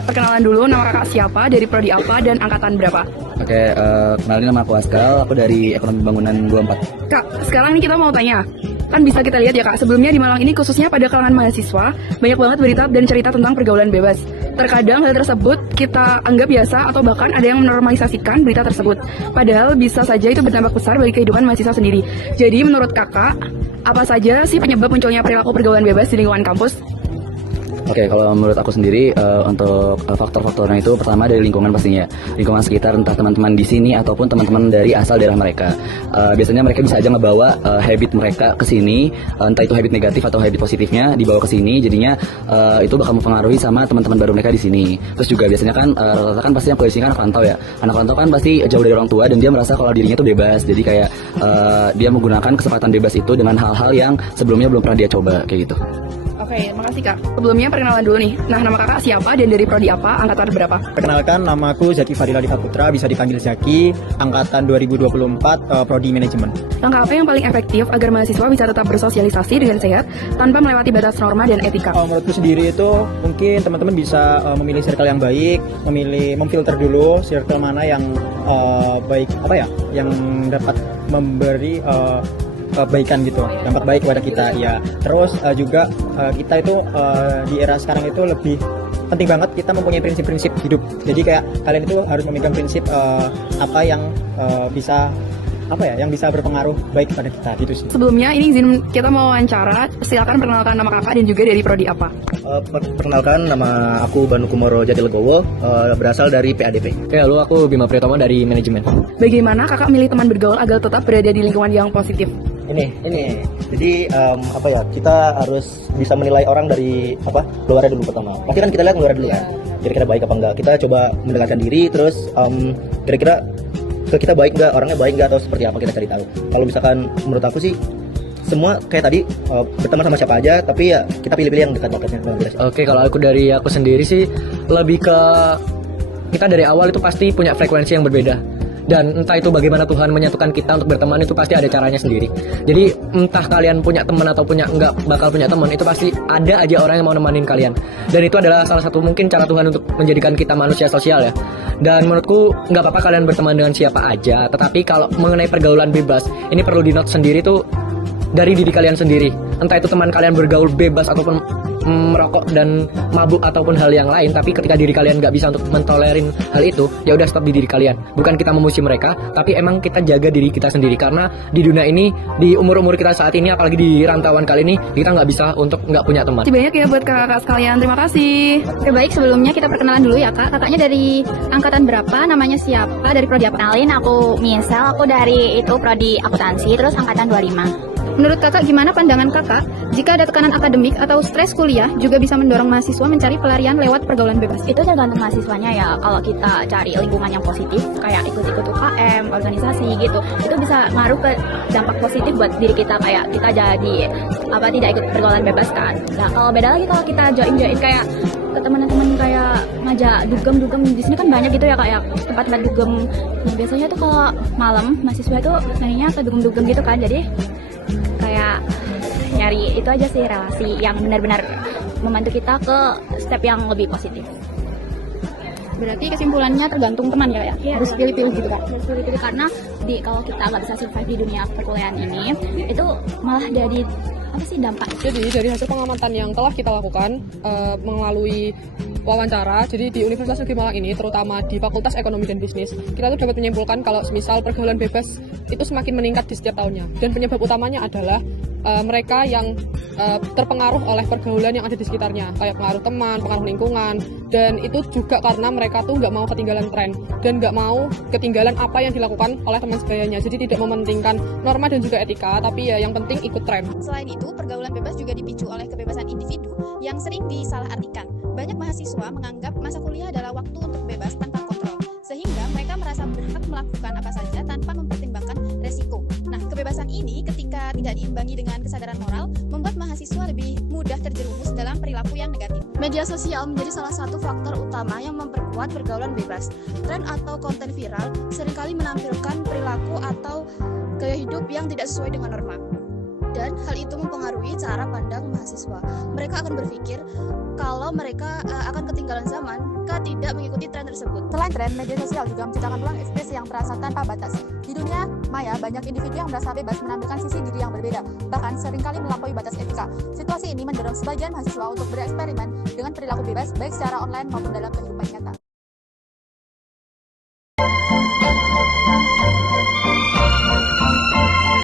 Coba perkenalan dulu, nama kakak siapa, dari prodi apa, dan angkatan berapa? Oke, kenalin nama aku Askal, aku dari Ekonomi Bangunan 24. Kak, sekarang nih kita mau tanya. Kan bisa kita lihat ya kak, sebelumnya di Malang ini khususnya pada kalangan mahasiswa, banyak banget berita dan cerita tentang pergaulan bebas. Terkadang hal tersebut kita anggap biasa atau bahkan ada yang menormalisasikan berita tersebut. Padahal bisa saja itu berdampak besar bagi kehidupan mahasiswa sendiri. Jadi menurut kakak, apa saja sih penyebab munculnya perilaku pergaulan bebas di lingkungan kampus? Oke, kalau menurut aku sendiri untuk faktor-faktornya itu pertama dari lingkungan pastinya. Lingkungan sekitar entah teman-teman di sini ataupun teman-teman dari asal daerah mereka. Biasanya mereka bisa aja ngebawa habit mereka ke sini, entah itu habit negatif atau habit positifnya dibawa ke sini. Jadinya itu bakal mempengaruhi sama teman-teman baru mereka di sini. Terus juga biasanya kan rata-rata kan pasti yang kuliah di sini kan anak rantau ya. Anak rantau kan pasti jauh dari orang tua dan dia merasa kalau dirinya tuh bebas. Jadi kayak dia menggunakan kesempatan bebas itu dengan hal-hal yang sebelumnya belum pernah dia coba kayak gitu. Oke, makasih kak. Sebelumnya perkenalan dulu nih. Nah, nama kakak siapa dan dari prodi apa, angkatan berapa? Perkenalkan, namaku Zaki Fadila Divaputra, bisa dipanggil Zaki, angkatan 2024, prodi manajemen. Langkah apa yang paling efektif agar mahasiswa bisa tetap bersosialisasi dengan sehat tanpa melewati batas norma dan etika? Menurutku sendiri itu mungkin teman-teman bisa memilih circle yang baik, memfilter dulu circle mana yang baik, yang dapat memberi kebaikan gitu, dampak baik kepada kita ya. Terus juga kita itu di era sekarang itu lebih penting banget kita mempunyai prinsip-prinsip hidup. Jadi kayak kalian itu harus memegang prinsip apa yang bisa berpengaruh baik kepada kita gitu sih. Sebelumnya ini izin kita mau wawancara, silakan perkenalkan nama kakak dan juga dari prodi apa. Perkenalkan, nama aku Banu Kumoro Jatilegowo, berasal dari PADP. Oke, lalu aku Bima Priyatomo dari manajemen. Bagaimana kakak milih teman bergaul agar tetap berada di lingkungan yang positif? Ini. Jadi kita harus bisa menilai orang dari luarnya dulu pertama. Pasti kan kita lihat luarnya dulu kan. Kira-kira baik apa enggak. Kita coba mendekatkan diri, terus kira-kira ke kita baik enggak, orangnya baik enggak atau seperti apa, kita cari tahu. Kalau misalkan menurut aku sih semua kayak tadi berteman sama siapa aja, tapi ya kita pilih-pilih yang dekat-dekatnya. Oke, kalau dari aku sendiri sih lebih ke kita dari awal itu pasti punya frekuensi yang berbeda. Dan entah itu bagaimana Tuhan menyatukan kita untuk berteman, itu pasti ada caranya sendiri. Jadi entah kalian punya teman atau nggak bakal punya teman, itu pasti ada aja orang yang mau nemenin kalian. Dan itu adalah salah satu mungkin cara Tuhan untuk menjadikan kita manusia sosial ya. Dan menurutku nggak apa-apa kalian berteman dengan siapa aja. Tetapi kalau mengenai pergaulan bebas, ini perlu di-note sendiri tuh dari diri kalian sendiri. Entah itu teman kalian bergaul bebas ataupun merokok dan mabuk ataupun hal yang lain, tapi ketika diri kalian nggak bisa untuk mentolerin hal itu, ya udah stop di diri kalian. Bukan kita memuji mereka, tapi emang kita jaga diri kita sendiri, karena di dunia ini, di umur-umur kita saat ini, apalagi di rantauan kali ini, kita nggak bisa untuk nggak punya teman. Terima kasih banyak ya buat kakak sekalian, terima kasih. Oke, baik, sebelumnya kita perkenalan dulu ya kak. Kakaknya dari angkatan berapa, namanya siapa, dari prodi apa? Kenalin, aku Miesel, aku dari prodi akuntansi, terus angkatan 25. Menurut kakak gimana pandangan kakak jika ada tekanan akademik atau stres kuliah juga bisa mendorong mahasiswa mencari pelarian lewat pergaulan bebas? Itu tergantung mahasiswanya ya. Kalau kita cari lingkungan yang positif kayak ikut-ikut UKM, organisasi gitu, itu bisa ngaruh ke dampak positif buat diri kita, kayak kita jadi tidak ikut pergaulan bebas kan. Nah, kalau beda lagi kalau kita join kayak ke teman-teman kayak ngajak dugem di sini kan banyak gitu ya kayak tempat-tempat dugem. Nah, biasanya tuh kalau malam mahasiswa itu nyarinya ke dugem-dugem gitu kan. Jadi kayak nyari itu aja sih, relasi yang benar-benar membantu kita ke step yang lebih positif. Berarti kesimpulannya tergantung teman ya, harus pilih-pilih gitu kan. Harus pilih-pilih karena kalau kita nggak bisa survive di dunia perkuliahan ini, itu malah jadi dampak. Jadi dari hasil pengamatan yang telah kita lakukan melalui wawancara, jadi di Universitas Negeri Malang ini, terutama di Fakultas Ekonomi dan Bisnis, kita tuh dapat menyimpulkan kalau misal pergaulan bebas itu semakin meningkat di setiap tahunnya. Dan penyebab utamanya adalah mereka yang terpengaruh oleh pergaulan yang ada di sekitarnya, kayak pengaruh teman, pengaruh lingkungan, dan itu juga karena mereka tuh nggak mau ketinggalan tren dan nggak mau ketinggalan apa yang dilakukan oleh teman sebayanya. Jadi tidak mementingkan norma dan juga etika, tapi ya yang penting ikut tren. Selain itu, pergaulan bebas juga dipicu oleh kebebasan individu yang sering disalahartikan. Banyak mahasiswa menganggap masa kuliah adalah waktu untuk bebas tanpa kontrol, sehingga mereka merasa berhak melakukan apa saja tanpa mempertimbangkan resiko. Nah, kebebasan ini ketika tidak diimbangi dengan kesadaran moral, membuat mahasiswa lebih mudah terjerumus dalam perilaku yang negatif. Media sosial menjadi salah satu faktor utama yang memperkuat pergaulan bebas. Tren atau konten viral seringkali menampilkan perilaku atau gaya hidup yang tidak sesuai dengan norma. Dan hal itu mempengaruhi cara pandang mahasiswa. Mereka akan berpikir kalau mereka akan ketinggalan zaman mengikuti tren tersebut. Selain tren, media sosial juga menciptakan ruang ekspresi yang terasa tanpa batas. Di dunia maya, banyak individu yang merasa bebas menampilkan sisi diri yang berbeda, bahkan seringkali melampaui batas etika. Situasi ini mendorong sebagian mahasiswa untuk bereksperimen dengan perilaku bebas, baik secara online maupun dalam kehidupan nyata.